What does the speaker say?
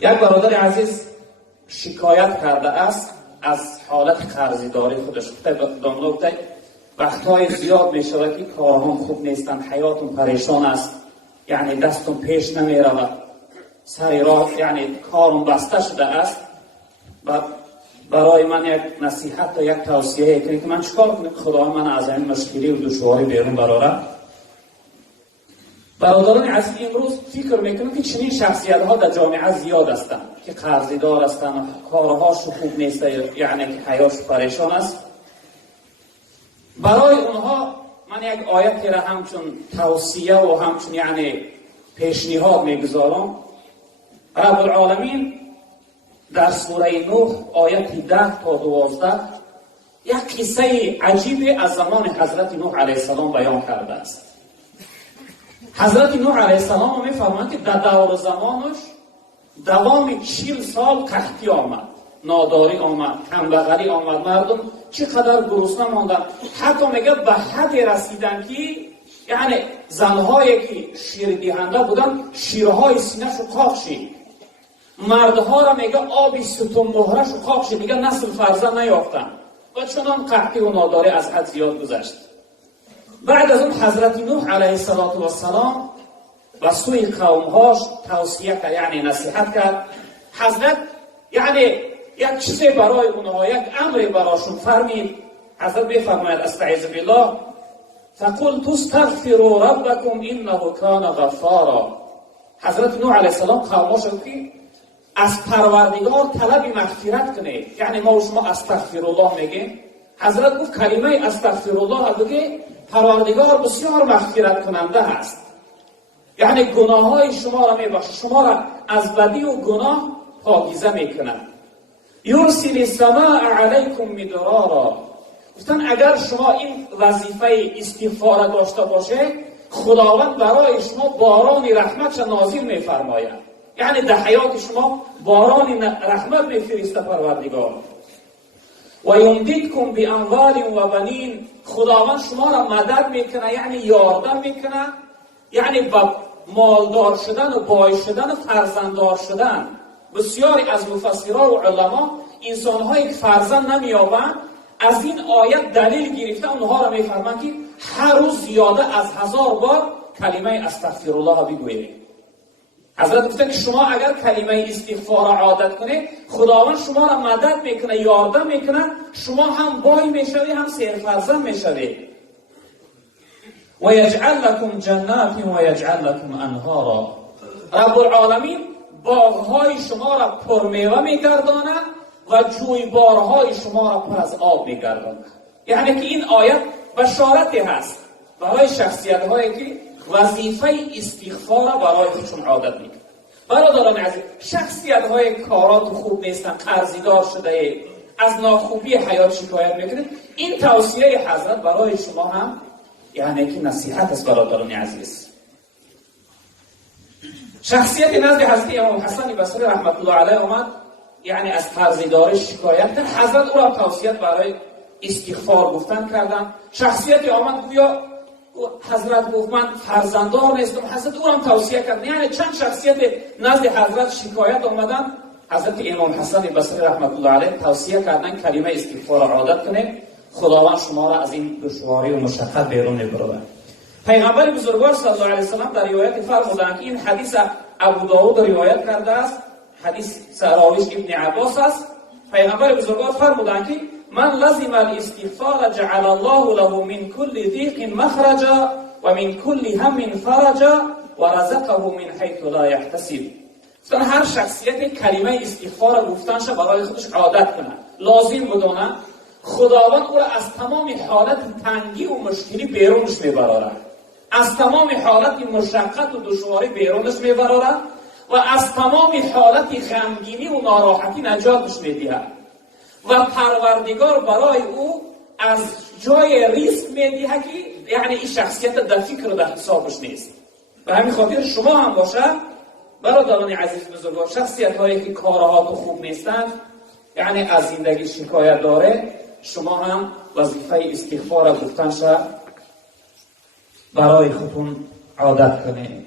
یک برادر عزیز شکایت کرده است از حالت قرضداری خودش. گفته وقتهای زیاد می شود که کارهم خوب نیستن، حیاتم پریشان است، یعنی دستم پیش نمی رود، سر راه یعنی کارم بسته شده است و برای من یک نصیحت و یک توصیه کنید که من چیکار کنم خدای من از این مشکلی و دشواری بیرون براره. برادران عزیز امروز فکر میکنم که چنین شخصیت ها در جامعه زیاد هستند که قرضدار هستند، کارهاش خوب نیست، یعنی که حیاتش پریشان است. برای اونها من یک آیتی را همچون توصیه و همچون یعنی پیشنهاد میگذارم. رب العالمین در سوره نوح آیت 10 تا 12 یک قصه عجیب از زمان حضرت نوح علیه السلام بیان کرده است. حضرت نوح علیه السلام میفرمایند که در دور زمانش دوام 40 سال قحطی آمد، ناداری آمد، کمبغلی آمد، مردم چقدر گرسنه ماندن، حتی میگه به حد رسیدن که یعنی زنهایی که شیر دهنده بودن شیرهای سینه‌شو قاق شید، مردها را میگه آبی ستون مهره‌شو قاق شید، میگه نسل فرزند نیافتن و چنان قحطی و ناداری از حد زیاد گذشت. بعد از اون حضرت نوح علیه السلام و سوی قومهاش توصیه کرد، یعنی نصیحت کرد. حضرت یعنی یک چیزی برای اونها، یک امری براشون فرمید. حضرت بفرماید استعیذ بالله فقلت استغفروا ربکم انه کان غفارا. حضرت نوح علیه السلام قومش که از پروردگار طلب مغفرت کنید، یعنی ما و شما استغفرالله میگیم. حضرت گفت کلمه استغفرالله بگی، پروردگار بسیار مغفرت کننده است، یعنی گناههای شما را میبخشه، شما را از بدی و گناه پاکیزه میکنه. یرسل السماء علیکم مدرارا. گفتن اگر شما این وظیفه استغفار داشته باشه، خداوند برای شما باران رحمت نازل میفرماید، یعنی در حیات شما باران رحمت میفرسته پروردگار. و یمددکم باموال و بنین. خداوند شما را مدد میکنه، یعنی یاردم میکنه، یعنی با مالدار شدن و بای شدن و فرزنددار شدن. بسیاری از مفسران و علما انسان‌هایی که فرزند نمی‌یابند از این آیت دلیل گرفته اونها را می‌فرمایند که هر روز زیاده از 1000 بار کلمه استغفرالله بگویید. حضرت گفتن که شما اگر کلمه استغفار را عادت کنید، خداوند شما را مدد میکنه، یاردم میکنه، شما هم بای میشوید هم سرفرزند میشوید. و یجعل لکم جنات و یجعل لکم انهارا. رب العالمین باغهای شما را پرمیوه میگردانه و جویبارهای شما را پر از آب میگردانه. یعنی که این آیت بشارتی هست برای شخصیت هایی که وظیفه استغفار را برای خودشون عادت میکنه. برادران عزیز، شخصیت های کارات خوب نیستن، قرضدار شده، از ناخوبی حیات شکایت میکنه، این توصیه حضرت برای شما هم یعنی که نصیحت است. برادران عزیز، شخصیت نزد حضرت امام حسن بصری رحمت الله علیه آمد، یعنی از قرضداری شکایت کرد. حضرت او را توصیت برای استغفار گفتن کردن. شخصیت آمد گویا حضرت گفت من فرزنددار نیستم، حضرت او را توصیه کرد. یعنی چند شخصیت نزد حضرت شکایت آمدن، حضرت امام حسن بصری رحمت الله علیه توصیه کردن کلمه استغفار را عادت کنید، خداوند شما را از این دشواری و مشقت بیرون میبرد. پیغمبر بزرگوار صلی الله علیه و سلم در روایت فرمودند که این حدیث ابو داود روایت کرده است، حدیث راویش ابن عباس است. پیغمبر بزرگوار فرمودند که من لزم الاستغفار جعل الله له من كل ضيق مخرجا و من كل هم فرجا و رزقه من حيث لا يحتسب. مثلا هر شخصیت کلمه استغفار گفتنش برای خودش عادت کنه، لازم بدونه، خداوند او را از تمام حالت تنگی و مشکلی بیرونش میبراره، از تمام حالت مشقت و دشواری بیرونش میبراره و از تمام حالت غمگینی و ناراحتی نجاتش میدهد و پروردگار برای او از جای ریسک میدهد که یعنی این شخصیت در فکر و در حسابش نیست. و همین خاطر شما هم باشه برادران عزیز بزرگوار، شخصیت هایی که کارها تو خوب نیستن، یعنی از زندگی شکایت داره، شما هم وظیفه استغفار گفتنش برای خودتون عادت کنید.